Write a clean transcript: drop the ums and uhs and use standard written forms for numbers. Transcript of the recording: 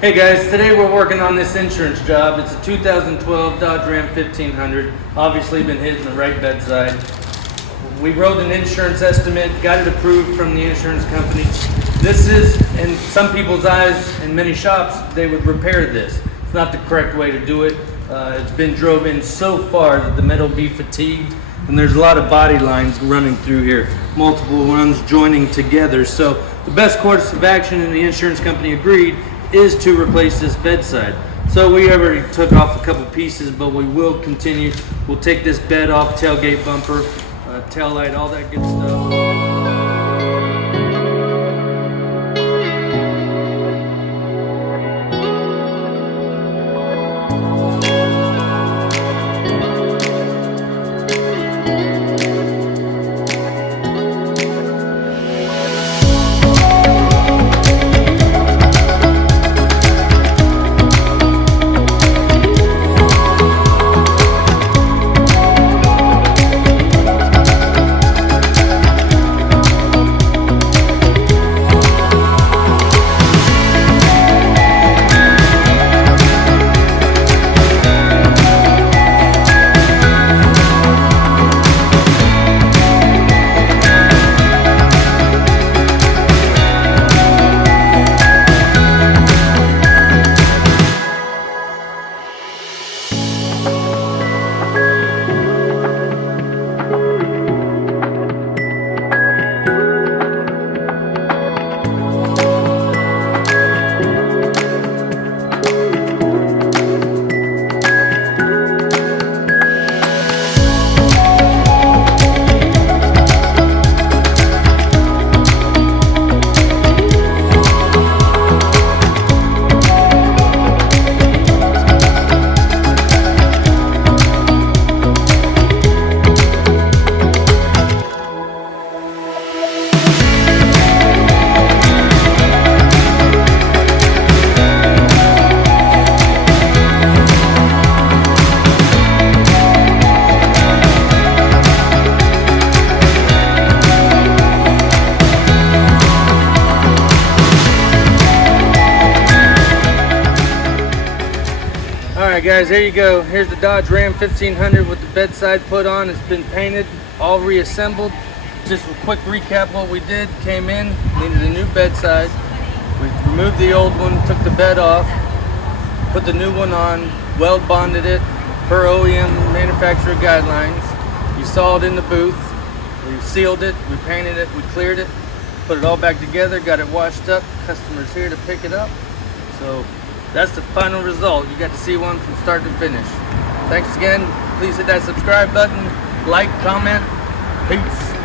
Hey guys, today we're working on this insurance job. It's a 2012 Dodge Ram 1500. Obviously been hitting the right bedside. We wrote an insurance estimate, got it approved from the insurance company. This is, in some people's eyes, in many shops, they would repair this. It's not the correct way to do it. It's been drove in so far that the metal will be fatigued, and there's a lot of body lines running through here, multiple ones joining together. So the best course of action, and the insurance company agreed, is to replace this bedside. So we already took off a couple pieces, but we will continue. We'll take this bed off, tailgate bumper, tail light, all that good stuff. Alright guys, there you go. Here's the Dodge Ram 1500 with the bedside put on. It's been painted, all reassembled. Just a quick recap what we did. Came in, needed a new bedside. We removed the old one, took the bed off, put the new one on, weld bonded it per OEM manufacturer guidelines. You saw it in the booth. We sealed it, we painted it, we cleared it, put it all back together, got it washed up. Customer's here to pick it up. So that's the final result. You got to see one from start to finish. Thanks again. Please hit that subscribe button, like, comment. Peace.